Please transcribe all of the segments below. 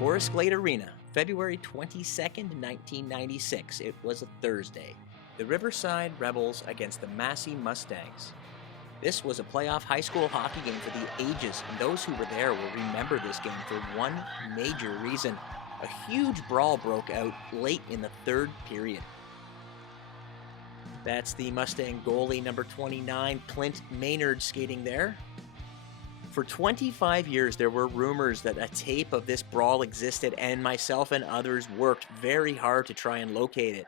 Forest Glade Arena, February 22nd, 1996. It was a Thursday. The Riverside Rebels against the Massey Mustangs. This was a playoff high school hockey game for the ages, and those who were there will remember this game for one major reason. A huge brawl broke out late in the third period. That's the Mustang goalie, number 29, Clint Maynard, skating there. For 25 years, there were rumors that a tape of this brawl existed, and myself and others worked very hard to try and locate it.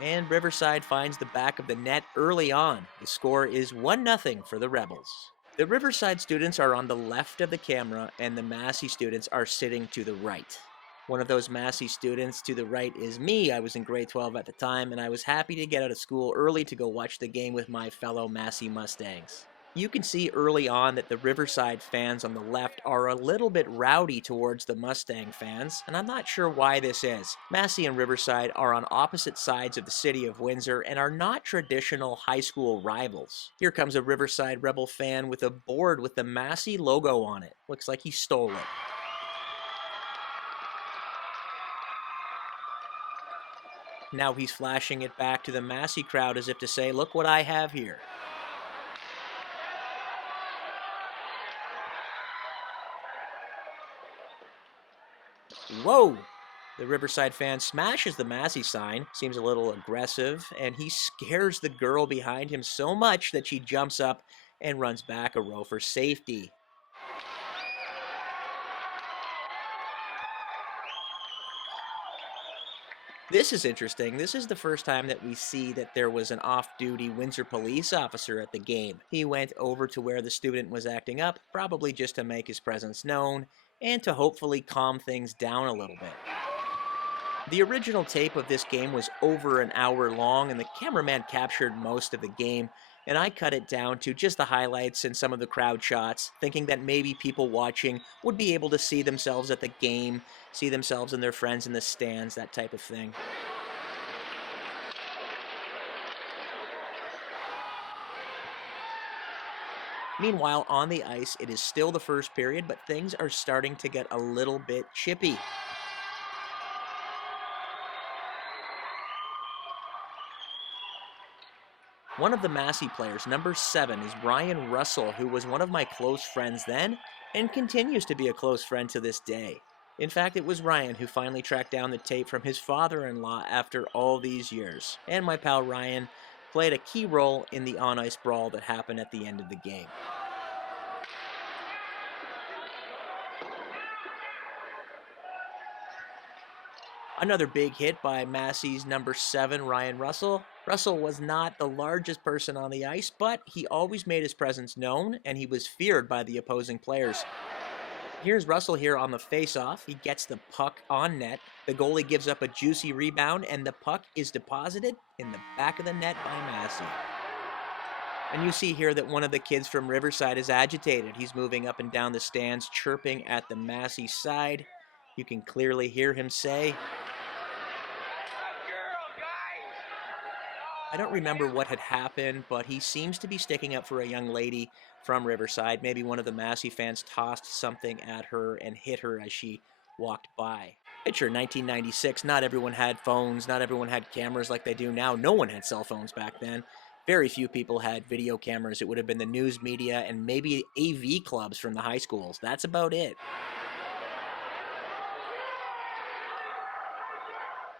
And Riverside finds the back of the net early on. The score is 1-0 for the Rebels. The Riverside students are on the left of the camera, and the Massey students are sitting to the right. One of those Massey students to the right is me. I was in grade 12 at the time, and I was happy to get out of school early to go watch the game with my fellow Massey Mustangs. You can see early on that the Riverside fans on the left are a little bit rowdy towards the Mustang fans, and I'm not sure why this is. Massey and Riverside are on opposite sides of the city of Windsor and are not traditional high school rivals. Here comes a Riverside Rebel fan with a board with the Massey logo on it. Looks like he stole it. Now he's flashing it back to the Massey crowd as if to say, "Look what I have here." Whoa! The Riverside fan smashes the Massey sign, seems a little aggressive, and he scares the girl behind him so much that she jumps up and runs back a row for safety. This is interesting. This is the first time that we see that there was an off-duty Windsor police officer at the game. He went over to where the student was acting up, probably just to make his presence known, and to hopefully calm things down a little bit. The original tape of this game was over an hour long, and the cameraman captured most of the game, and I cut it down to just the highlights and some of the crowd shots, thinking that maybe people watching would be able to see themselves at the game, see themselves and their friends in the stands, that type of thing. Meanwhile, on the ice, it is still the first period, but things are starting to get a little bit chippy. One of the Massey players, number 7, is Ryan Russell, who was one of my close friends then and continues to be a close friend to this day. In fact, it was Ryan who finally tracked down the tape from his father-in-law after all these years. And my pal Ryan played a key role in the on-ice brawl that happened at the end of the game. Another big hit by Massey's number 7, Ryan Russell. Russell was not the largest person on the ice, but he always made his presence known, and he was feared by the opposing players. Here's Russell here on the face-off. He gets the puck on net. The goalie gives up a juicy rebound, and the puck is deposited in the back of the net by Massey. And you see here that one of the kids from Riverside is agitated. He's moving up and down the stands, chirping at the Massey side. You can clearly hear him say, I don't remember what had happened, but he seems to be sticking up for a young lady from Riverside. Maybe one of the Massey fans tossed something at her and hit her as she walked by. Picture 1996, not everyone had phones, not everyone had cameras like they do now. No one had cell phones back then. Very few people had video cameras. It would have been the news media and maybe AV clubs from the high schools. That's about it.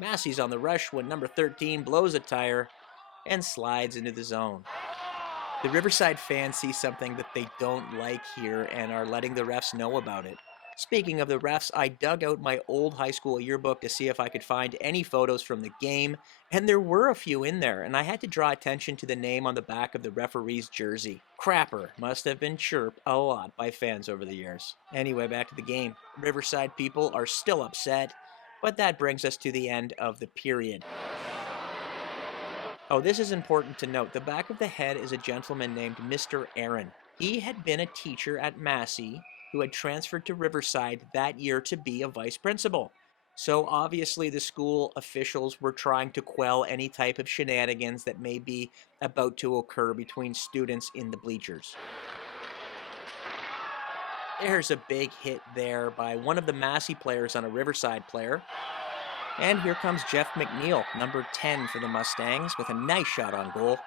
Massey's on the rush when number 13 blows a tire and slides into the zone. The Riverside fans see something that they don't like here and are letting the refs know about it. Speaking of the refs, I dug out my old high school yearbook to see if I could find any photos from the game, and there were a few in there, and I had to draw attention to the name on the back of the referee's jersey. Crapper must have been chirped a lot by fans over the years. Anyway, back to the game. Riverside people are still upset, but that brings us to the end of the period. Oh, this is important to note. The back of the head is a gentleman named Mr. Aaron. He had been a teacher at Massey who had transferred to Riverside that year to be a vice principal. So obviously the school officials were trying to quell any type of shenanigans that may be about to occur between students in the bleachers. There's a big hit there by one of the Massey players on a Riverside player. And here comes Jeff McNeil, number 10 for the Mustangs, with a nice shot on goal.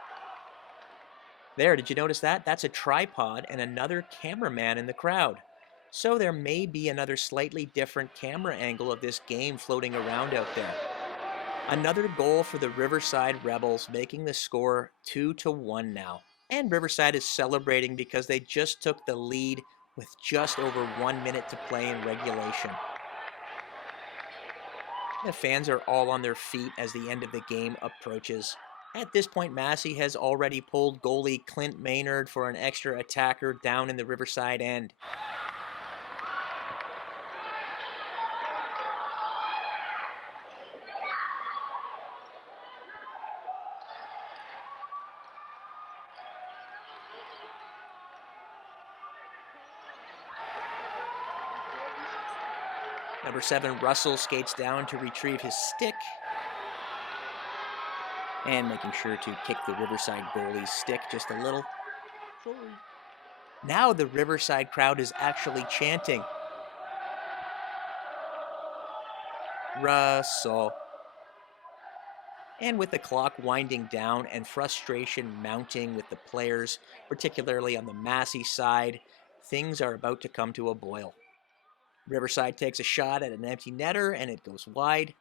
There, did you notice that? That's a tripod and another cameraman in the crowd. So there may be another slightly different camera angle of this game floating around out there. Another goal for the Riverside Rebels, making the score 2-1 now. And Riverside is celebrating because they just took the lead with just over 1 minute to play in regulation. The fans are all on their feet as the end of the game approaches. At this point, Massey has already pulled goalie Clint Maynard for an extra attacker down in the Riverside end. Number 7, Russell, skates down to retrieve his stick. And making sure to kick the Riverside goalie's stick just a little. Now the Riverside crowd is actually chanting, Russell. And with the clock winding down and frustration mounting with the players, particularly on the Massey side, things are about to come to a boil. Riverside takes a shot at an empty netter and it goes wide.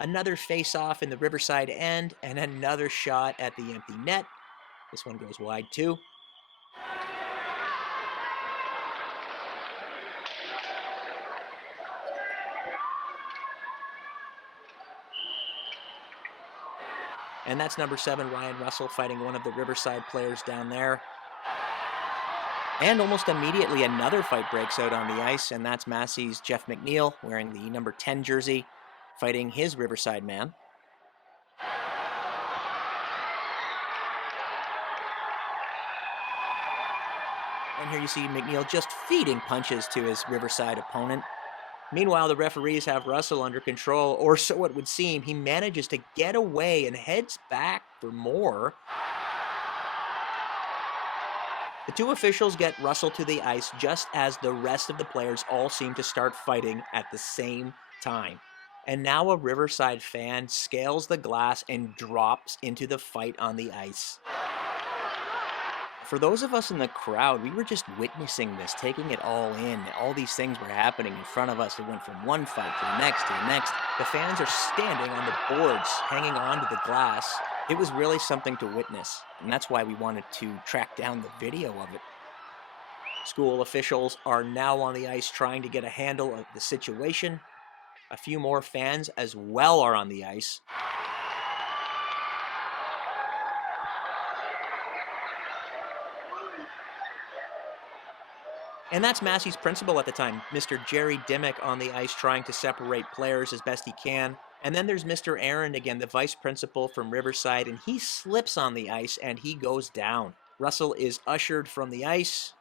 Another face-off in the Riverside end and another shot at the empty net. This one goes wide too. And that's number 7, Ryan Russell, fighting one of the Riverside players down there. And almost immediately another fight breaks out on the ice, and that's Massey's Jeff McNeil, wearing the number 10 jersey, fighting his Riverside man. And here you see McNeil just feeding punches to his Riverside opponent. Meanwhile, the referees have Russell under control, or so it would seem. He manages to get away and heads back for more. The two officials get Russell to the ice just as the rest of the players all seem to start fighting at the same time. And now a Riverside fan scales the glass and drops into the fight on the ice. For those of us in the crowd, we were just witnessing this, taking it all in. All these things were happening in front of us. It went from one fight to the next to the next. The fans are standing on the boards, hanging on to the glass. It was really something to witness, and that's why we wanted to track down the video of it. School officials are now on the ice trying to get a handle of the situation. A few more fans as well are on the ice. And that's Massey's principal at the time, Mr. Jerry Dimmick, on the ice trying to separate players as best he can. And then there's Mr. Aaron again, the vice principal from Riverside, and he slips on the ice and he goes down. Russell is ushered from the ice.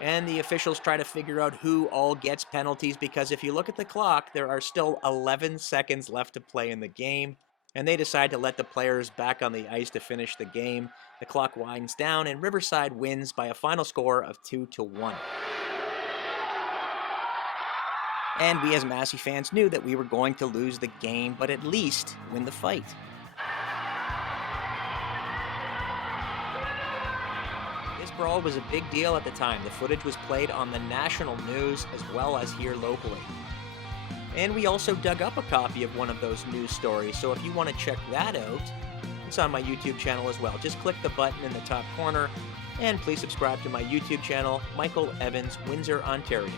And the officials try to figure out who all gets penalties, because if you look at the clock, there are still 11 seconds left to play in the game. And they decide to let the players back on the ice to finish the game. The clock winds down and Riverside wins by a final score of 2-1. And we as Massey fans knew that we were going to lose the game, but at least win the fight. This brawl was a big deal at the time. The footage was played on the national news as well as here locally. And we also dug up a copy of one of those news stories, so if you want to check that out, It's on my YouTube channel as well. Just click the button in the top corner, and please subscribe to my YouTube channel, Michael Evans, Windsor, Ontario.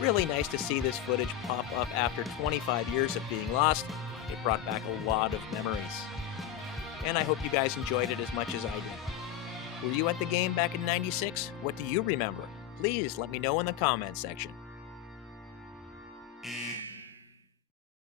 Really nice to see this footage pop up after 25 years of being lost. It brought back a lot of memories. And I hope you guys enjoyed it as much as I did. Were you at the game back in '96? What do you remember? Please let me know in the comments section.